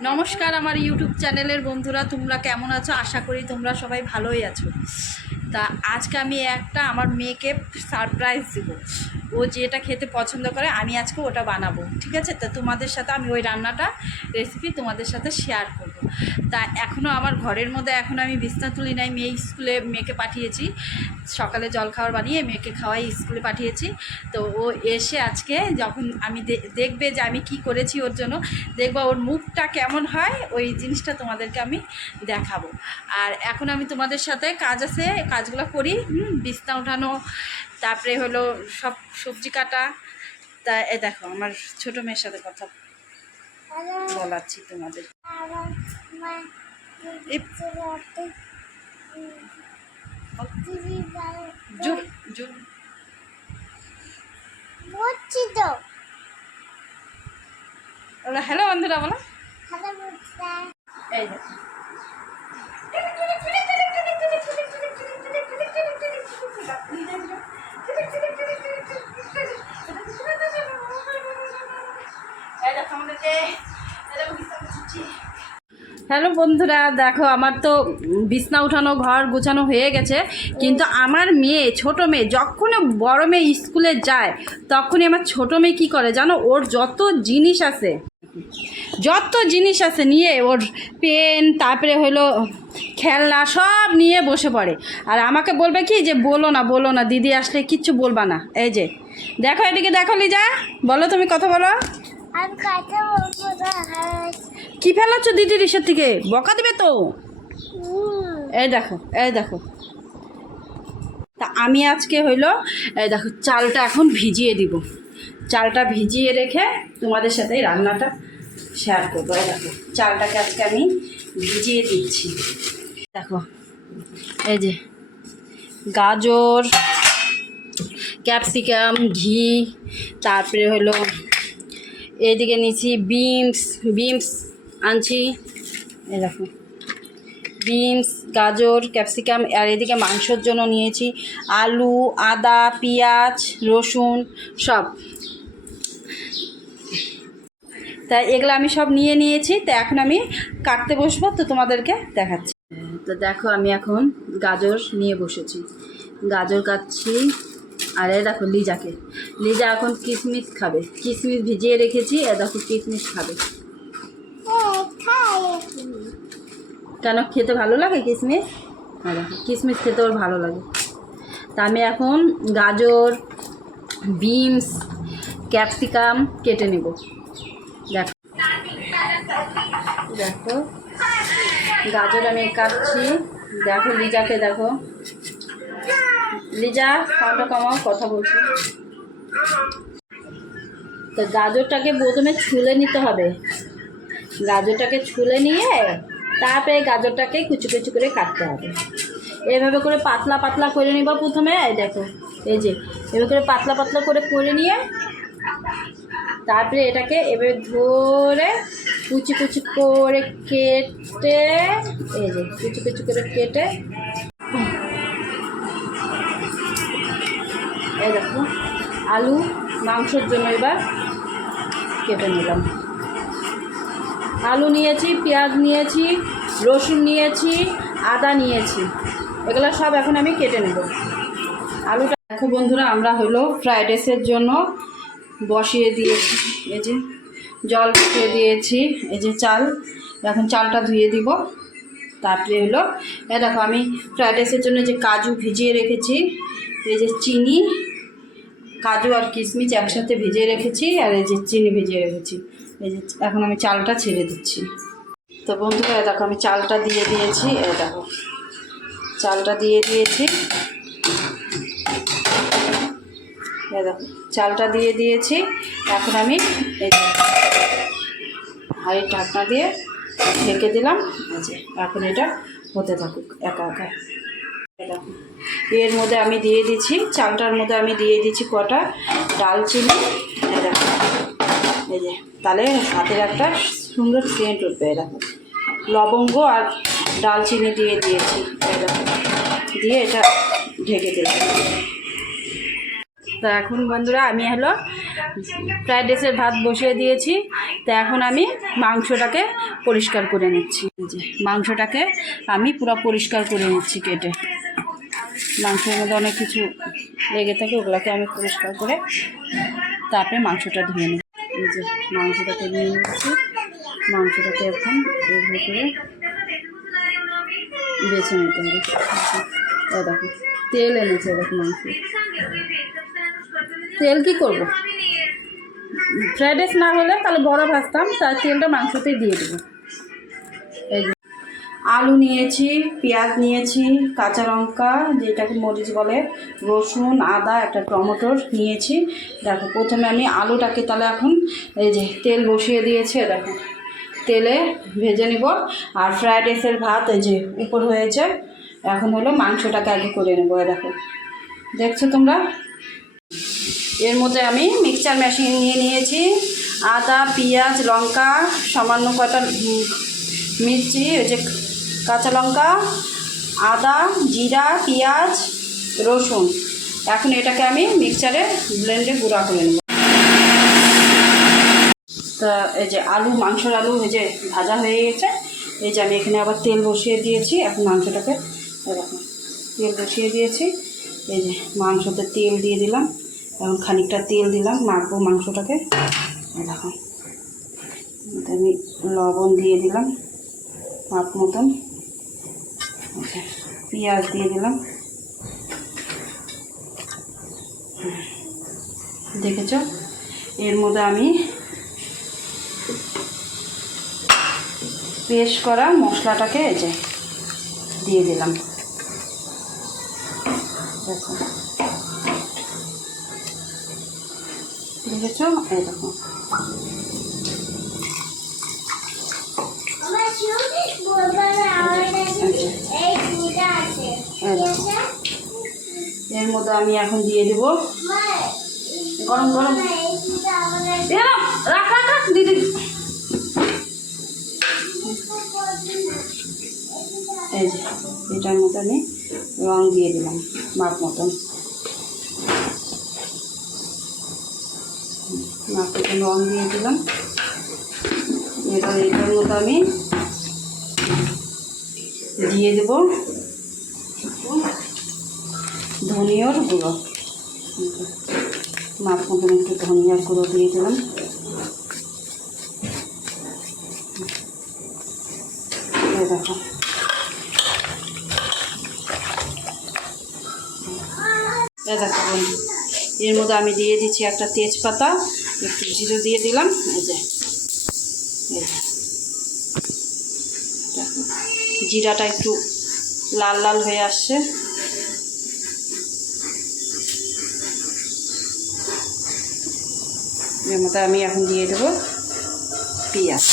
নমস্কার আমার ইউটিউব চ্যানেলের বন্ধুরা, তোমরা কেমন আছো? আশা করি তোমরা সবাই ভালোই আছো। তা আজকে আমি একটা আমার মেয়েকে সারপ্রাইজ দেব। ও যেটা খেতে পছন্দ করে আমি আজকে ওটা বানাবো ঠিক আছে? তো তোমাদের সাথে আমি ওই রান্নাটা রেসিপি তোমাদের সাথে শেয়ার করব। তা এখনও আমার ঘরের মধ্যে এখন আমি বিছনা তুলি নাই মেয়ে স্কুলে মেয়েকে পাঠিয়েছি সকালে জলখাবার বানিয়ে মেয়েকে খাওয়াই স্কুলে পাঠিয়েছি। তো ও এসে আজকে যখন আমি দেখবে যে আমি কি করেছি ওর জন্য দেখবা ওর মুখটা কেমন হয় ওই জিনিসটা তোমাদেরকে আমি দেখাবো। আর এখন আমি তোমাদের সাথে কাজ আছে কাজগুলো করি হুম, বিছনা উঠানো তারপরে হলো সব সবজি কাটা। তা এ দেখো, আমার ছোটো মেয়ের সাথে কথা বলাচ্ছি তোমাদের। হ্যালো বন্ধুরা, বলো। এই দেখো হ্যালো বন্ধুরা, দেখো আমার তো বিছনা উঠানো, ঘর গুছানো হয়ে গেছে। কিন্তু আমার মেয়ে, ছোট মেয়ে, যখনই বড় মেয়ে স্কুলে যায়, তখনই আমার ছোট মেয়ে কী করে জানো? ওর যত জিনিস আছে, যত জিনিস আছে নিয়ে ওর পেন, তারপরে হলো খেলনা সব নিয়ে বসে পড়ে। আর আমাকে বলবে কি যে বলো না বলো না দিদি আসলে কিচ্ছু বলবা না। এই যে দেখো এদিকে দেখো লিজা বলো তুমি কথা বলো। কি ফেলাচ্ছ দিদির ইসের থেকে? বকা দেবে তো? এই দেখো এই দেখো। তা আমি আজকে হইল এই দেখো চালটা এখন ভিজিয়ে দিব। চালটা ভিজিয়ে রেখে তোমাদের সাথে রান্নাটা শেয়ার করব। এই দেখো চালটাকে আজকে আমি ভিজিয়ে দিচ্ছি। দেখো, এই যে গাজর, ক্যাপসিকাম, ঘি, তারপরে হলো এইদিকে নিয়েছি বিনস বিনস আনছি। এই দেখো, বিনস, গাজর, ক্যাপসিকাম, আর এদিকে মাংসর জন্য নিয়েছি আলু, আদা, পেঁয়াজ, রসুন, সব। তা এগুলো আমি সব নিয়ে নিয়েছি, তো এখন আমি কাটতে বসবো, তো তোমাদেরকে দেখাচ্ছি। তো দেখো আমি এখন গাজর নিয়ে বসেছি। গাজর কাটছি। আর এ দেখো লিজাকে। লিজা এখন কিশমিশ খাবে। কিশমিশ ভিজিয়ে রেখেছি, এ দেখো কিশমিশ খাবে। কেন, খেতে ভালো লাগে কিশমিশ হ্যাঁ দেখো কিশমিশ খেতে ওর ভালো লাগে। তা আমি এখন গাজর, বিনস, ক্যাপসিকাম কেটে নেব। দেখো। দেখো। গাজর আমি কাটছি। দেখো, লিজাকে দেখো। লিজা সাউন্ডটা কমাও, কথা বলছি। তো গাজরটাকে প্রথমে ছুলে নিতে হবে। গাজরটাকে ছুলে নিয়ে তারপরে গাজরটাকে কুচি কুচি করে কাটতে হবে। এভাবে করে পাতলা পাতলা করে নিব প্রথমে দেখো, এই যে, এভাবে করে পাতলা পাতলা করে করে নিয়ে তারপরে এটাকে এভাবে ধরে কুচি কুচি করে কেটে, এই যে, কুচি কুচি করে কেটে। এই দেখো, আলু মাংসের জন্য এবার কেটে নিলাম। আলু নিয়েছি, পেঁয়াজ নিয়েছি, রসুন নিয়েছি, আদা নিয়েছি। এগুলো সব এখন আমি কেটে নেব। আলুটা দেখো বন্ধুরা, আমরা হলো ফ্রাইড রাইসের জন্য বসিয়ে দিয়েছি। এই যে জল বসিয়ে দিয়েছি, এই যে চাল। এখন চালটা ধুয়ে দিব। তারপরে হলো এ দেখো আমি ফ্রাইড রাইসের জন্য যে কাজু ভিজিয়ে রেখেছি, এই যে চিনি, কাজু আর কিশমিশ একসাথে ভিজিয়ে রেখেছি, আর এই যে চিনি ভিজিয়ে রেখেছি। এই যে এখন আমি চালটা ছেড়ে দিচ্ছি। তো বন্ধুরা দেখো আমি চালটা দিয়ে দিয়েছি, এই দেখো। চালটা দিয়ে দিয়েছি। এই দেখো, চালটা দিয়ে দিয়েছি। এখন আমি এই হাঁড়ির ঢাকনা দিয়ে ঢেকে দিলাম। যে, এখন এটা হতে থাকুক, একা একা। দেখো, এর মধ্যে আমি দিয়ে দিচ্ছি, চালটার মধ্যে আমি দিয়ে দিচ্ছি কটা ডালচিনি। দেখো, এই যে, তাহলে হাতের একটা সুন্দর সেন্ট উঠবে দেখো। লবঙ্গ আর ডালচিনি দিয়ে দিয়েছি দিয়ে এটা ঢেকে দিলাম। তো এখন বন্ধুরা, আমি হলো ফ্রাইড রাইসের ভাত বসিয়ে দিয়েছি। তো এখন আমি মাংসটাকে পরিষ্কার করে নিচ্ছি। যে, মাংসটাকে আমি পুরো পরিষ্কার করে নিচ্ছি কেটে। মাংসের মধ্যে অনেক কিছু লেগে থাকে, ওগুলোকে আমি পরিষ্কার করে তারপরে মাংসটা ধুয়ে নিই এই যে, মাংসটাকে নিয়ে নিচ্ছি। মাংসটাকে এখন এর ভেতরে বেছে নিতে হবে। দেখো, তেল এনেছে দেখো মাংস। তেল কী করব? ফ্রাইড রাইস না হলে তাহলে বড় ভাজতাম, তার তেলটা মাংসতেই দিয়ে দেবো। এই আলু নিয়েছি, পেঁয়াজ নিয়েছি, কাঁচা লঙ্কা, যেটাকে মরিচ বলে, রসুন, আদা, একটা টমেটোর নিয়েছি। দেখো, প্রথমে আমি আলুটাকে তাহলে এখন এই যে তেল বসিয়ে দিয়েছে দেখো। তেলে ভেজে নিব, আর ফ্রাইড রাইসের ভাত এই যে উপর হয়েছে, এখন হলো মাংসটাকে আগে করে নেব দেখো। দেখছ তোমরা? এর মধ্যে আমি মিক্সচার মেশিন নিয়ে নিয়েছি। আদা, পেঁয়াজ, লঙ্কা, সামান্য কটা মির্চি, ওই যে কাঁচা লঙ্কা, আদা, জিরা, পেঁয়াজ, রসুন। এখন এটাকে আমি মিক্সচারে ব্লেন্ডে গুঁড়া করে নেব। তা এই যে আলু, মাংসের আলু এই যে ভাজা হয়ে গেছে, এই যে আমি এখানে আবার তেল বসিয়ে দিয়েছি। এখন মাংসটাকে এরকম তেল বসিয়ে দিয়েছি। এই যে মাংসতে তেল দিয়ে দিলাম। এখন খানিকটা তেল দিলাম মাখবো মাংসটাকে। দেখো। আমি লবণ দিয়ে দিলাম, মাপ মতন। পেঁয়াজ দিয়ে দিলাম। দেখেছ? এর মধ্যে আমি পেস্ট করা মশলাটাকে এই যে দিয়ে দিলাম। দেখো দেখেছ এই দেখো আমার শুন বলবে না আমার কাছে এই দুটা আছে এই দেখো। এর মধ্যে আমি এখন দিয়ে দেবো। গরম গরম। রাখ রাখ রাখ দিদি এই যে, এটার মধ্যে আমি রং দিয়ে দিলাম মাপ মতন। মতন রং দিয়ে দিলাম। এবার এটার মধ্যে আমি দিয়ে দেব ধনিয়ার গুঁড়ো। মাপ মতন একটু ধনিয়ার গুঁড়ো দিয়ে দিলাম। দেখো। দেখো এর মধ্যে আমি দিয়ে দিচ্ছি একটা তেজপাতা। একটু জিরে দিয়ে দিলাম, এই যে। জিরাটা একটু লাল লাল হয়ে আসছে। এর মধ্যে আমি এখন দিয়ে দেবো পেঁয়াজ।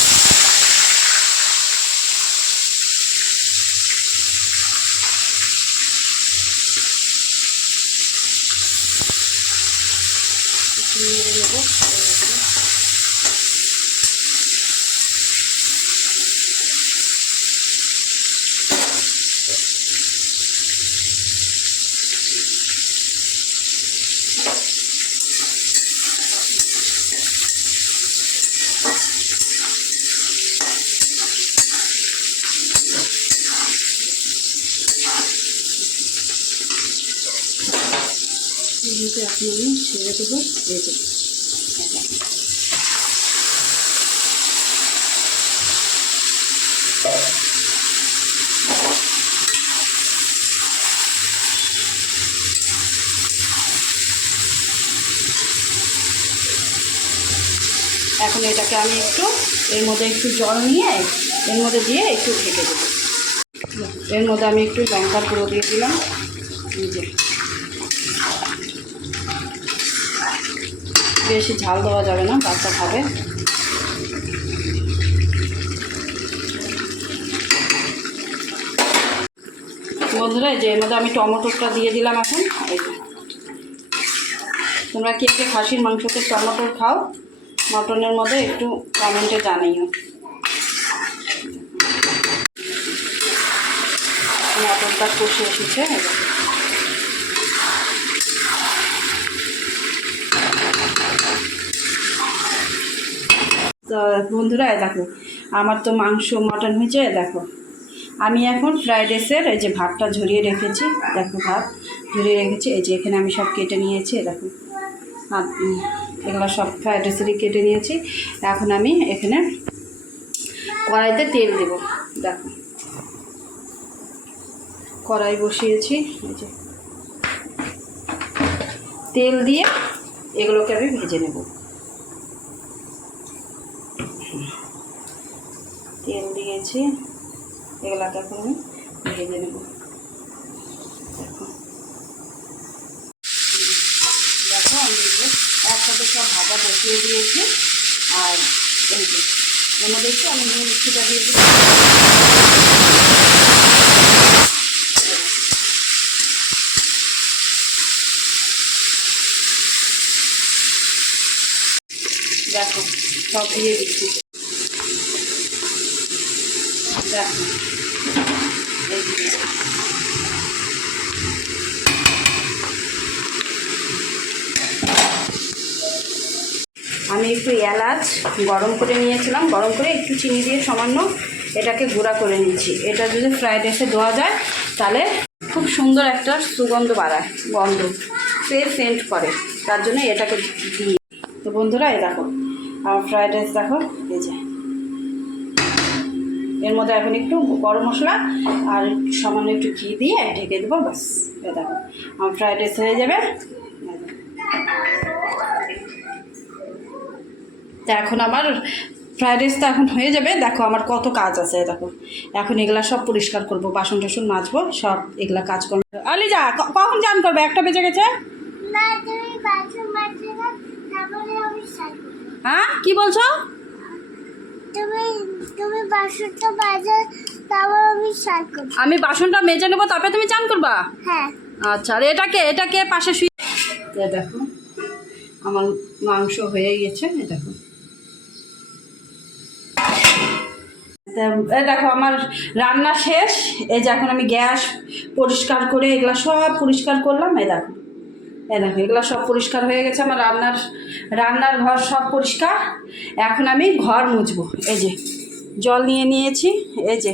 এগুলোকে এখন আমি ছেড়ে দেবো যে এখন এটাকে আমি একটু এর মধ্যে একটু জল নিয়ে, এর মধ্যে দিয়ে একটু ঢেকে দেবো। এর মধ্যে আমি একটু লঙ্কার গুঁড়ো দিয়ে দিলাম। এই বেশি ঝাল দেওয়া যাবে না, বাচ্চা খাবে। বন্ধুরা যে এর মধ্যে আমি টমেটোটা দিয়ে দিলাম এখন তোমরা কে কে খাসির মাংসতে টমেটো খাও, মটনের মধ্যে একটু কমেন্টে জানিও। মটনটা কষে এসেছে তো বন্ধুরা দেখো, আমার তো মাংস, মটন হয়েছে, দেখো। আমি এখন ফ্রাইড রাইসের এই যে ভাতটা ঝরিয়ে রেখেছি, দেখো ভাত ঝরিয়ে রেখেছি, এই যে এখানে আমি সব কেটে নিয়েছি দেখো। এগুলো সব ফ্রাইড রাইসেরই কেটে নিয়েছি। এখন আমি এখানে কড়াইতে তেল দেবো, দেখো। কড়াই বসিয়েছি, এই যে। তেল দিয়ে এগুলোকে আমি ভেজে নেব। দিয়েছি। এগুলোকে এখন আমি ভেজে নেব। দেখো। আমি একসাথে সব ভাজা বসিয়ে দিয়েছি। আর এই যে, এর আমি নুন মিষ্টিটা দিয়ে দেখো, সব দিয়ে দিচ্ছি। আমি একটু এলাচ গরম করে নিয়েছিলাম। গরম করে একটু চিনি দিয়ে সামান্য এটাকে গুঁড়া করে নিয়েছি। এটা যদি ফ্রাইড রাইসে দেওয়া যায়, তাহলে খুব সুন্দর একটা সুগন্ধ বাড়ায়, গন্ধ। সে সেন্ট করে। তার জন্য এটাকে দিই তো বন্ধুরা, এই দেখো, আমার ফ্রাইড রাইস দেখো, এই যে। এর মধ্যে এখন একটু গরম মশলা আর সামান্য একটু ঘি দিয়ে ঢেকে দেবো ব্যাস এই দেখো। আমার ফ্রাইড রাইস হয়ে যাবে। তা এখন আমার ফ্রাইড তো এখন হয়ে যাবে। দেখো আমার কত কাজ আছে দেখো। এখন এগুলা সব পরিষ্কার করব বাসন টাসন মাজবো সব এগুলা কাজ করব আলিজা কখন চান করবে? একটা বেজে গেছে? হ্যাঁ? কি বলছো? তুমি তুমি বাসনটা তারপর আমি করব। আমি বাসনটা মেজে নেব তারপরে তুমি চান করবা? হ্যাঁ। আচ্ছা আর এটাকে এটাকে পাশে শুয়ে? দেখো আমার মাংস হয়ে গেছে দেখো। এ দেখো আমার রান্না শেষ। এই যে এখন আমি গ্যাস পরিষ্কার করে এগুলো সব পরিষ্কার করলাম এই দেখো। দেখো, এগুলো সব পরিষ্কার হয়ে গেছে, আমার রান্নার রান্নার ঘর সব পরিষ্কার। এখন আমি ঘর মুছবো। এই যে, জল নিয়ে নিয়েছি, এই যে,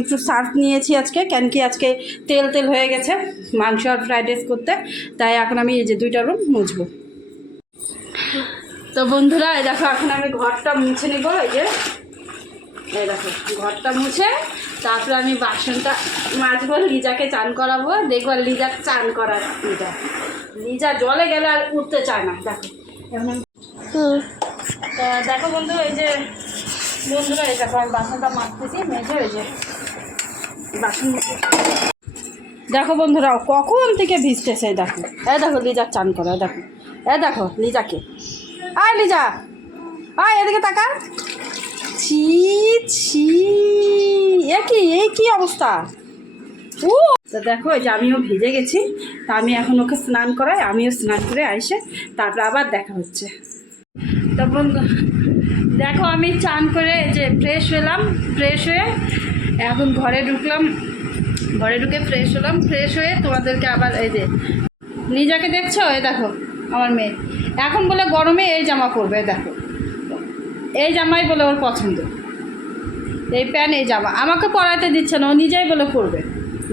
একটু সার্ফ নিয়েছি আজকে, কেন কি আজকে তেল তেল হয়ে গেছে, মাংস আর ফ্রাইড রাইস করতে, তাই এখন আমি এই যে দুইটা রুম মুছবো। তো বন্ধুরা, এই দেখো, এখন আমি ঘরটা মুছে নেব, এই যে, এই দেখো, ঘরটা মুছে তারপরে আমি বাসনটা মাজবো লিজাকে চান করাবো। দেখব আর লিজার চান করার লিজা। লিজা জলে গেলে আর উঠতে চায় না দেখো। এখন তা দেখো বন্ধু এই যে বন্ধুরা এই দেখো আমি বাসনটা মাজতেছি মেজে ওই যে বাসন দেখো বন্ধুরা কখন থেকে ভিজতেছে দেখো। এই দেখো লিজার চান করা দেখো। এই দেখো লিজাকে। আয় লিজা। আয় এদিকে তাকা ছি ছি। এ কি এই কি অবস্থা? ও তো দেখো যে আমিও ভিজে গেছি, তা আমি এখন ওকে স্নান করাই, আমিও স্নান করে আইসে, তারপরে আবার দেখা হচ্ছে। তো বন্ধু, দেখো, আমি চান করে যে ফ্রেশ হলাম ফ্রেশ হয়ে এখন ঘরে ঢুকলাম, ঘরে ঢুকে ফ্রেশ হলাম ফ্রেশ হয়ে তোমাদেরকে আবার এই যে নিজাকে দেখছ? এ দেখো, আমার মেয়ে। এখন বলে গরমে এই জামা পরবে, দেখো। এই জামাই বলে ওর পছন্দ। এই প্যান্ট এই জামা। আমাকে পরাইতে দিচ্ছে না ও নিজেই বলে পরবে।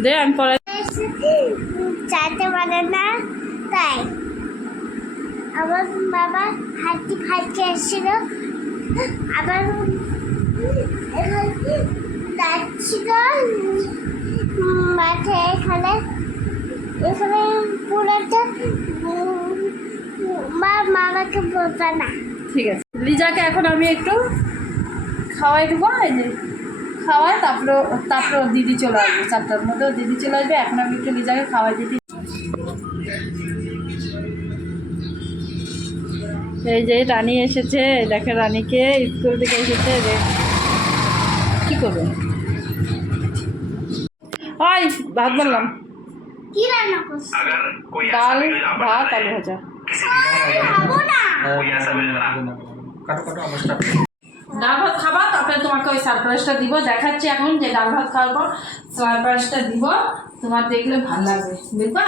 দে আমি পরাই চাইতে পারে না তাই। আমার বাবা হাতি খাইতে এসেছিল। আবার যাচ্ছিল মাঠে এখানে। এখানে পুরোটা মা মামাকে বলবে না। ঠিক আছে। লিজাকে এখন আমি একটু খাওয়াই দেবো এই যে খাওয়াই তারপরে তারপরে দিদি চলে আসবে চারটার মধ্যে দিদি চলে আসবে এখন আমি একটু লিজাকে খাওয়াই দিদি এই যে রানী এসেছে দেখে রানীকে স্কুল থেকে এসেছে কি করবে? ওই ভাত বললাম ডাল ভাত আলু ভাজা। কাটো কাটো আমার ডাল ভাত খাবা তারপরে তোমাকে ওই সারপ্রাইজটা দিব। দেখাচ্ছি এখন যে ডাল ভাত খাওয়ার পর সারপ্রাইজটা দিব। তোমার দেখলে ভালো লাগবে দেখবা?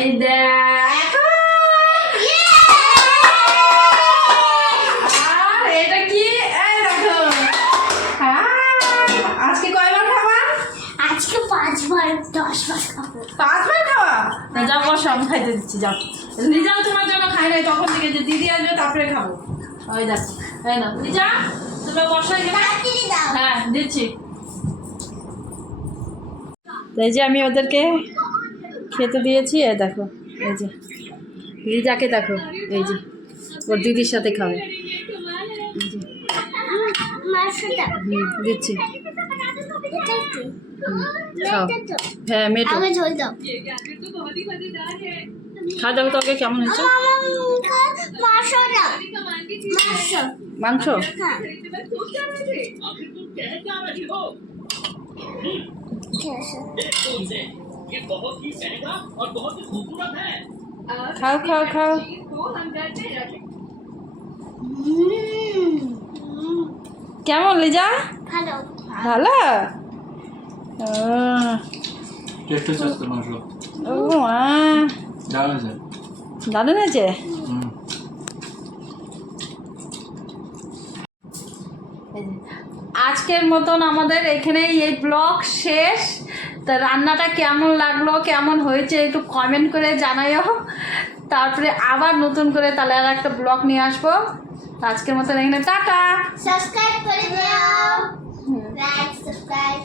এই দেখ। পাঁচবার খাওয়া না যাও বসো আমি খাইতে দিচ্ছি যাও। লিজাও তোমার জন্য খাই নাই তখন থেকে যে দিদি আসবে তারপরে খাব। ওই যাচ্ছি তাই না। লিজা তোমরা বসো তাড়াতাড়ি হ্যাঁ দিচ্ছি। এই যে আমি ওদেরকে খেতে দিয়েছি এ দেখো এই যে। রিজাকে দেখো এই যে ওর দিদির সাথে খাবে। দিচ্ছি। হ্যাঁ মেটো আগে ঝোল দাও খা তোকে কেমন হয়েছে? মাংস? খাও খাও খাও। কেমন লিজা? ভালো। ভালো? টেস্ট হচ্ছে মাংস। ও মা দারুণ হয়েছে আজকের মতন আমাদের এখানেই এই ব্লগ শেষ। তা রান্নাটা কেমন লাগল কেমন হয়েছে একটু কমেন্ট করে জানাইও তারপরে আবার নতুন করে তাহলে আর একটা ব্লগ নিয়ে আসব। আজকের মতন এখানে টাটা। সাবস্ক্রাইব করে দাও। Like subscribe